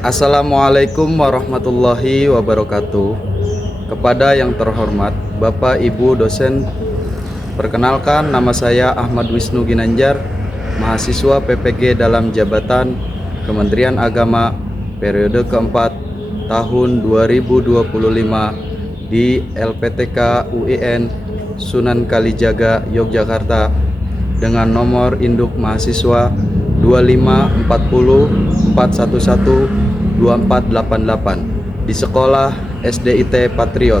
Assalamualaikum warahmatullahi wabarakatuh. Kepada yang terhormat Bapak Ibu dosen, perkenalkan nama saya Ahmad Wisnu Ginanjar, mahasiswa PPG dalam jabatan Kementerian Agama periode keempat tahun 2025 di LPTK UIN Sunan Kalijaga, Yogyakarta dengan nomor induk mahasiswa 2540411248 di sekolah SDIT Patriot.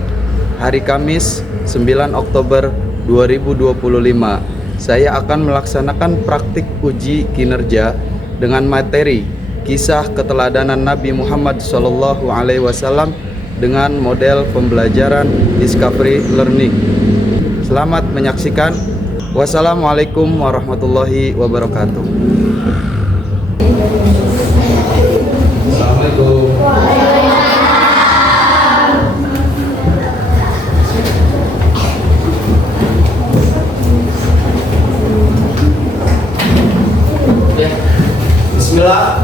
Hari Kamis 9 Oktober 2025 saya akan melaksanakan praktik uji kinerja dengan materi kisah keteladanan Nabi Muhammad SAW dengan model pembelajaran Discovery Learning. Selamat menyaksikan. Wassalamualaikum warahmatullahi wabarakatuh. Assalamualaikum. Bismillah.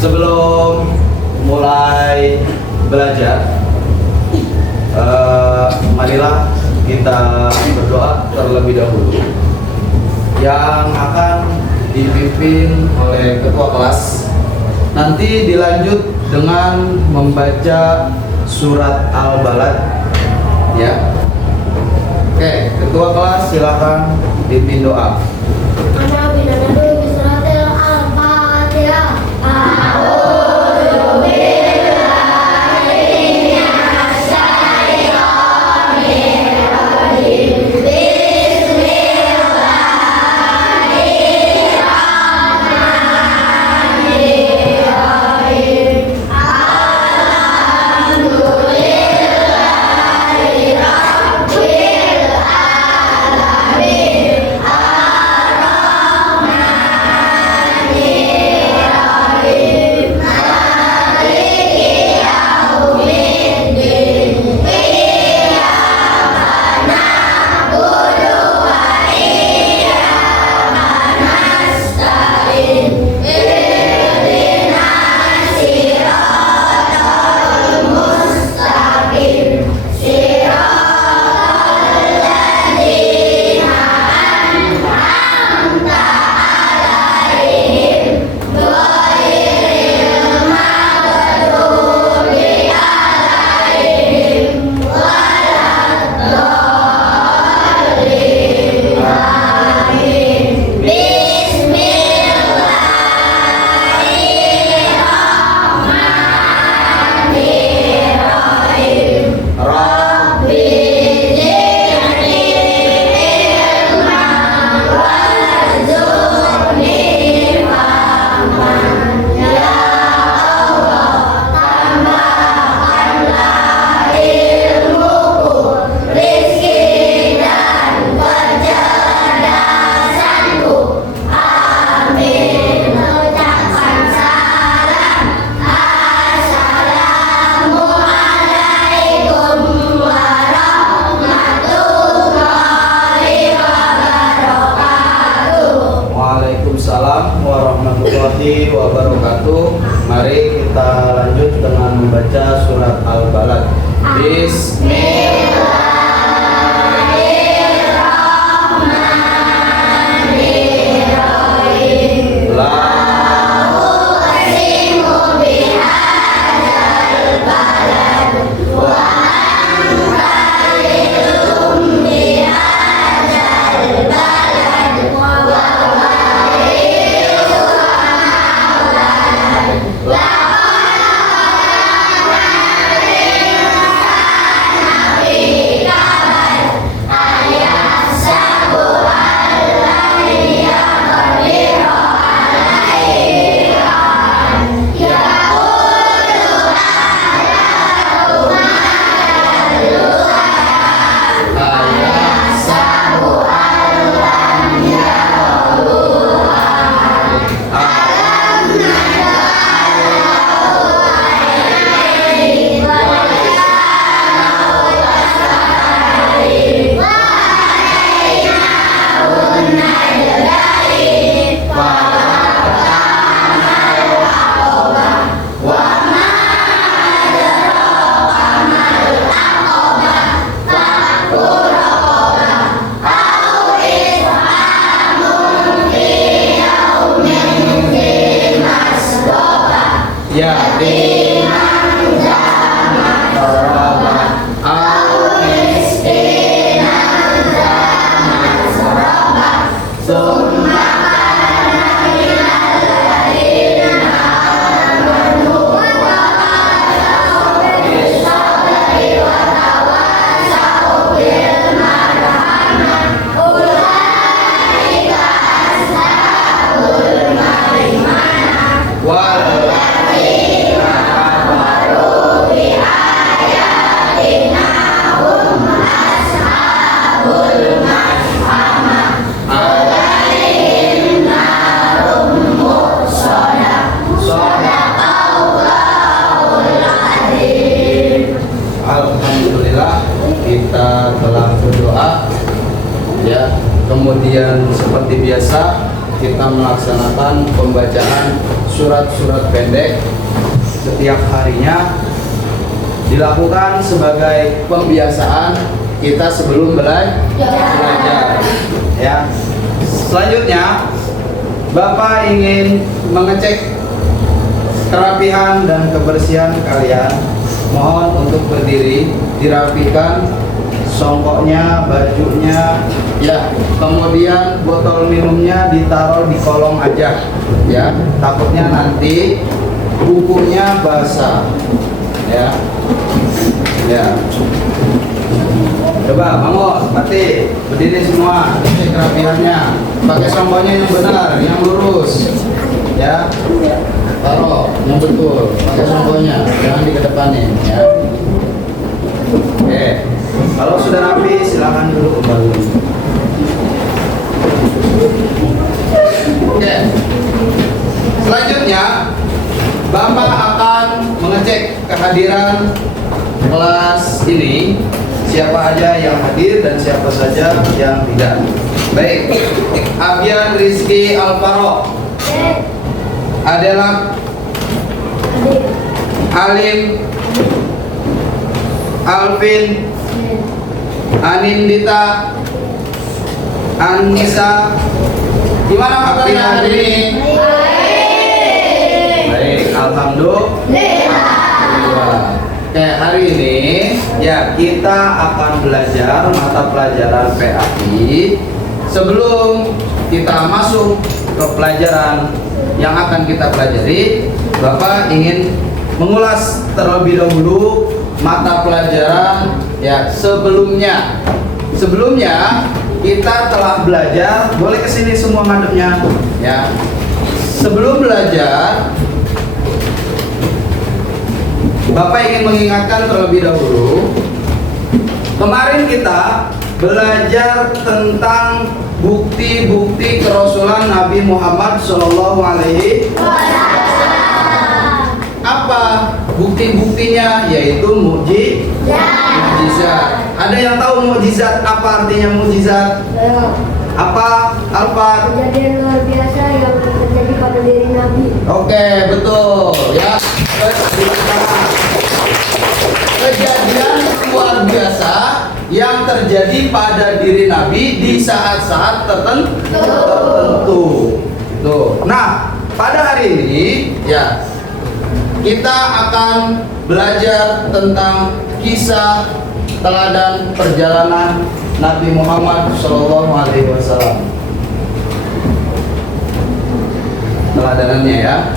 Sebelum mulai belajar, marilah kita berdoa terlebih dahulu. Yang akan dipimpin oleh ketua kelas, nanti dilanjut dengan membaca surat Al-Balad, ya. Oke, ketua kelas silakan pimpin doa. Waalaikumsalam warahmatullahi wabarakatuh. Mari kita lanjut dengan membaca surat Al-Balad. Bismillahirrahmanirrahim. yatiman za matraba au miskinan za masraba summa kana minal ladina amanu wa tawasaw bis sabri wa tawasaw bil marhamah ulaika ashabul maimanah walladzina kafaru bi ayatina hum ashabul mash'amah alaihim narum muqsadah sadaqallahul adzim. Alhamdulillah kita telah berdoa ya, kemudian seperti biasa kita melaksanakan pembacaan surat-surat pendek setiap harinya, dilakukan sebagai pembiasaan kita sebelum belajar ya. Selanjutnya Bapak ingin mengecek kerapihan dan kebersihan kalian. Mohon untuk berdiri, dirapikan songkoknya, bajunya ya, kemudian botol minumnya ditaruh di kolong aja ya, takutnya nanti bukunya basah ya. Coba bangun, mati, berdiri semua, cek kerapihannya, pakai songkoknya yang benar, yang lurus ya, taruh yang betul, pakai songkoknya, jangan dikedepanin ya. Oke, kalau sudah rapi silakan duduk kembali. Oke, selanjutnya Bapak akan mengecek kehadiran kelas ini, siapa aja yang hadir dan siapa saja yang tidak. Baik, Abian Rizky Alvaro, Adela Halim, Alvin, Anindita, Anissa. Gimana kabarnya hari ini? Baik, alhamdulillah. Kayak hari ini ya kita akan belajar mata pelajaran PAI. Sebelum kita masuk ke pelajaran yang akan kita pelajari, Bapak ingin mengulas terlebih dahulu mata pelajaran ya sebelumnya. Sebelumnya kita telah belajar, boleh kesini semua ngadepnya ya. Sebelum belajar, Bapak ingin mengingatkan terlebih dahulu. Kemarin kita belajar tentang bukti-bukti kerasulan Nabi Muhammad SAW. Apa bukti-buktinya? Yaitu mukjizat. Ada yang tahu mukjizat apa artinya mukjizat? Apa? Alfa? Kejadian luar biasa yang terjadi pada diri Nabi. Oke, betul ya. Kejadian luar biasa yang terjadi pada diri Nabi di saat-saat tertentu. Tuh. Nah, pada hari ini ya kita akan belajar tentang kisah teladan perjalanan Nabi Muhammad SAW. Teladanannya ya.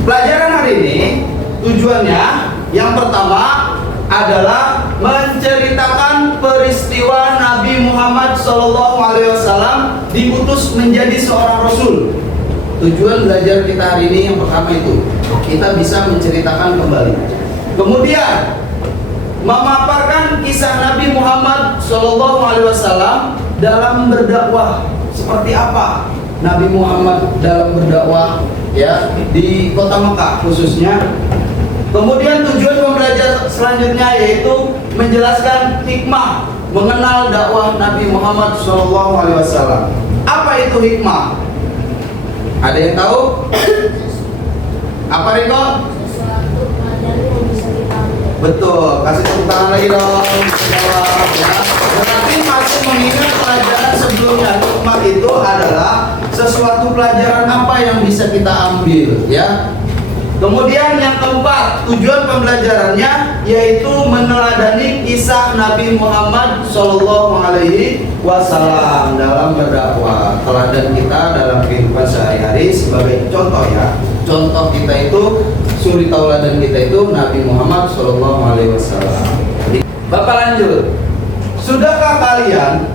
Pelajaran hari ini tujuannya yang pertama adalah menceritakan peristiwa Nabi Muhammad SAW diutus menjadi seorang Rasul. Tujuan belajar kita hari ini yang pertama itu, kita bisa menceritakan kembali. Kemudian memaparkan kisah Nabi Muhammad SAW dalam berdakwah. Seperti apa Nabi Muhammad dalam berdakwah ya di kota Mekah khususnya. Kemudian tujuan pembelajaran selanjutnya yaitu menjelaskan hikmah mengenal dakwah Nabi Muhammad SAW. Apa itu hikmah? Ada yang tahu? Apa Riko? Sesuatu pelajaran yang bisa kita ambil. Betul, kasih tepuk tangan lagi dong. Jawab ya. Berarti masih mengingat pelajaran sebelumnya. Hikmah itu adalah sesuatu pelajaran apa yang bisa kita ambil ya. Kemudian yang keempat, tujuan pembelajarannya yaitu meneladani kisah Nabi Muhammad Shallallahu Alaihi Wasallam dalam berdakwah. Teladan kita dalam kehidupan sehari-hari sebagai contoh ya. Contoh kita itu, suri tauladan kita itu Nabi Muhammad Shallallahu Alaihi Wasallam. Bapak lanjut. Sudahkah kalian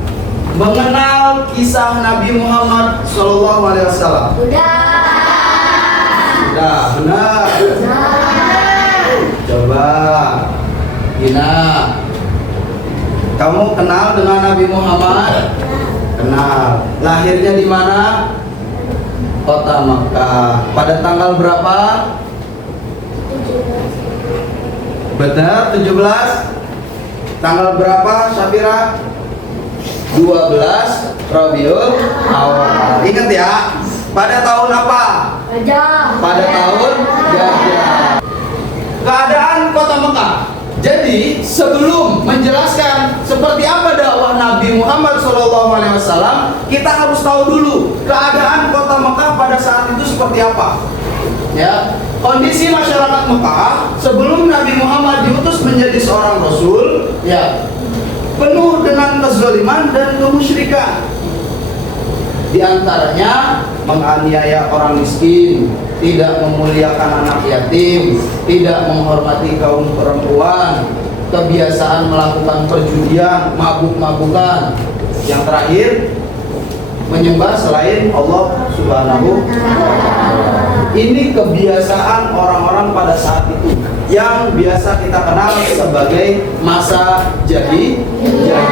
mengenal kisah Nabi Muhammad Shallallahu Alaihi Wasallam? Sudah, benar. Coba, Gina, kamu kenal dengan Nabi Muhammad? Kenal. Lahirnya di mana? Kota Makkah. Pada tanggal berapa? Benar, 17. Tanggal berapa, Syafira? 12 Rabiul Awal. Ingat ya. Pada tahun apa? Pada tahun Gajah. Keadaan kota Mekah. Jadi sebelum menjelaskan seperti apa dakwah Nabi Muhammad SAW, kita harus tahu dulu keadaan kota Mekah pada saat itu seperti apa. Ya, kondisi masyarakat Mekah sebelum Nabi Muhammad diutus menjadi seorang Rasul, ya, penuh dengan kezaliman dan kemusyrikan. Di antaranya menganiaya orang miskin, tidak memuliakan anak yatim, tidak menghormati kaum perempuan, kebiasaan melakukan perjudian, mabuk-mabukan. Yang terakhir, menyembah selain Allah Subhanahu wa Ta'ala. Ini kebiasaan orang-orang pada saat itu yang biasa kita kenal sebagai masa jahiliyah.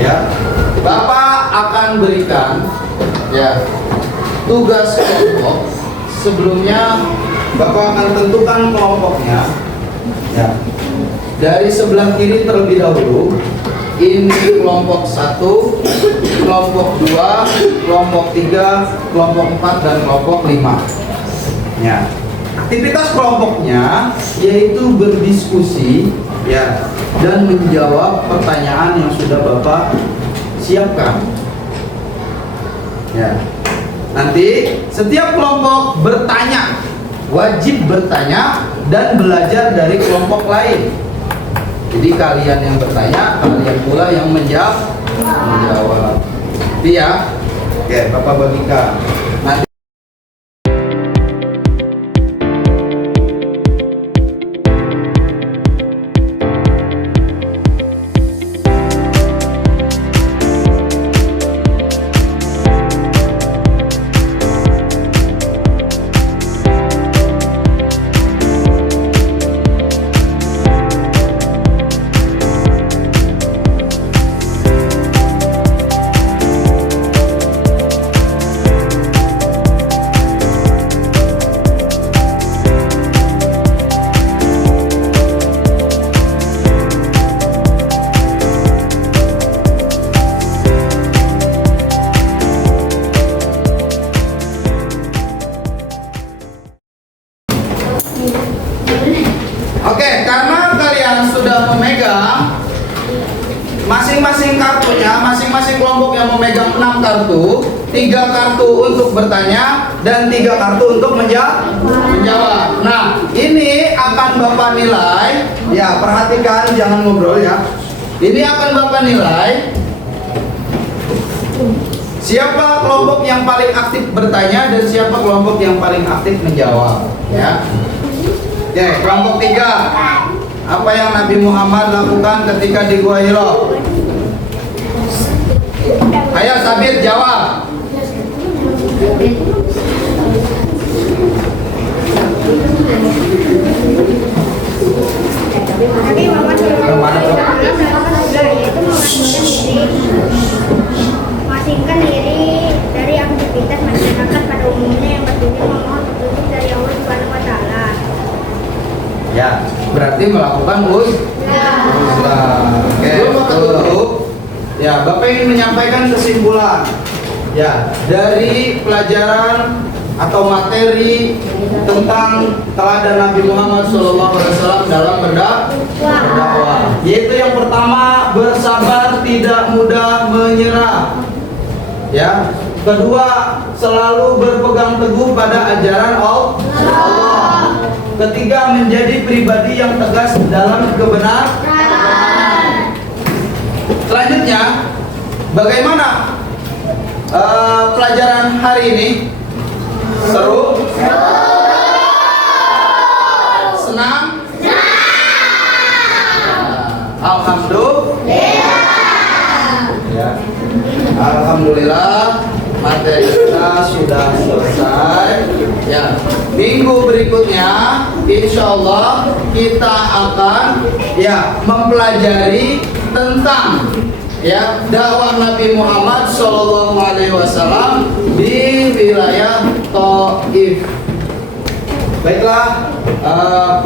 Ya. Bapak akan berikan ya tugas kelompok. Sebelumnya Bapak akan tentukan kelompoknya ya. Dari sebelah kiri terlebih dahulu. Ini kelompok 1, kelompok 2, kelompok 3, kelompok 4 dan kelompok 5. Ya. Aktivitas kelompoknya yaitu berdiskusi ya dan menjawab pertanyaan yang sudah Bapak siapkan. Ya. Nanti setiap kelompok bertanya, wajib bertanya dan belajar dari kelompok lain. Jadi kalian yang bertanya, kalian pula yang menjawab. Jadi ya, oke, Bapak bagikan. Nanti oke, karena kalian sudah memegang masing-masing kartunya, masing-masing kelompok yang memegang 6 kartu, 3 kartu untuk bertanya dan 3 kartu untuk menjawab. Nah, ini akan Bapak nilai. Ya, perhatikan, jangan ngobrol ya. Ini akan Bapak nilai siapa kelompok yang paling aktif bertanya dan siapa kelompok yang paling aktif menjawab. Ya. Oke, kelompok 3. Apa yang Nabi Muhammad lakukan ketika di Gua Hira? Ayo Sabir jawab. Nabi Muhammad yaitu mengasingkan diri dari aktivitas masyarakat pada umumnya yang bertujuan memohon petunjuk dari Allah Subhanahu wa Ta'ala. Ya, berarti melakukan uzlah. Oke, betul. Ya, Bapak ingin menyampaikan kesimpulan. Ya, dari pelajaran atau materi tentang teladan Nabi Muhammad SAW dalam berdakwah. Yaitu yang pertama, bersabar, tidak mudah menyerah. Ya. Kedua, selalu berpegang teguh pada ajaran Allah. Ketiga, menjadi pribadi yang tegas dalam kebenaran. Selanjutnya, bagaimana pelajaran hari ini? Seru? Senang? Alhamdulillah. Ya. Alhamdulillah, materi kita sudah selesai. Ya. Minggu berikutnya, insya Allah kita akan mempelajari tentang dakwah Nabi Muhammad SAW di wilayah Taif. Baiklah,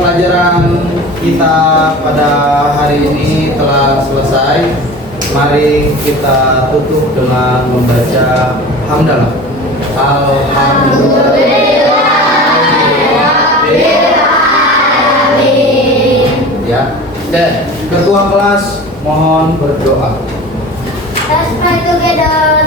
pelajaran kita pada hari ini telah selesai. Mari kita tutup dengan membaca hamdalah. Alhamdulillah. Ya, dan ketua kelas mohon berdoa. Let's pray together.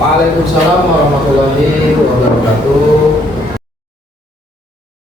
Waalaikumsalam warahmatullahi wabarakatuh.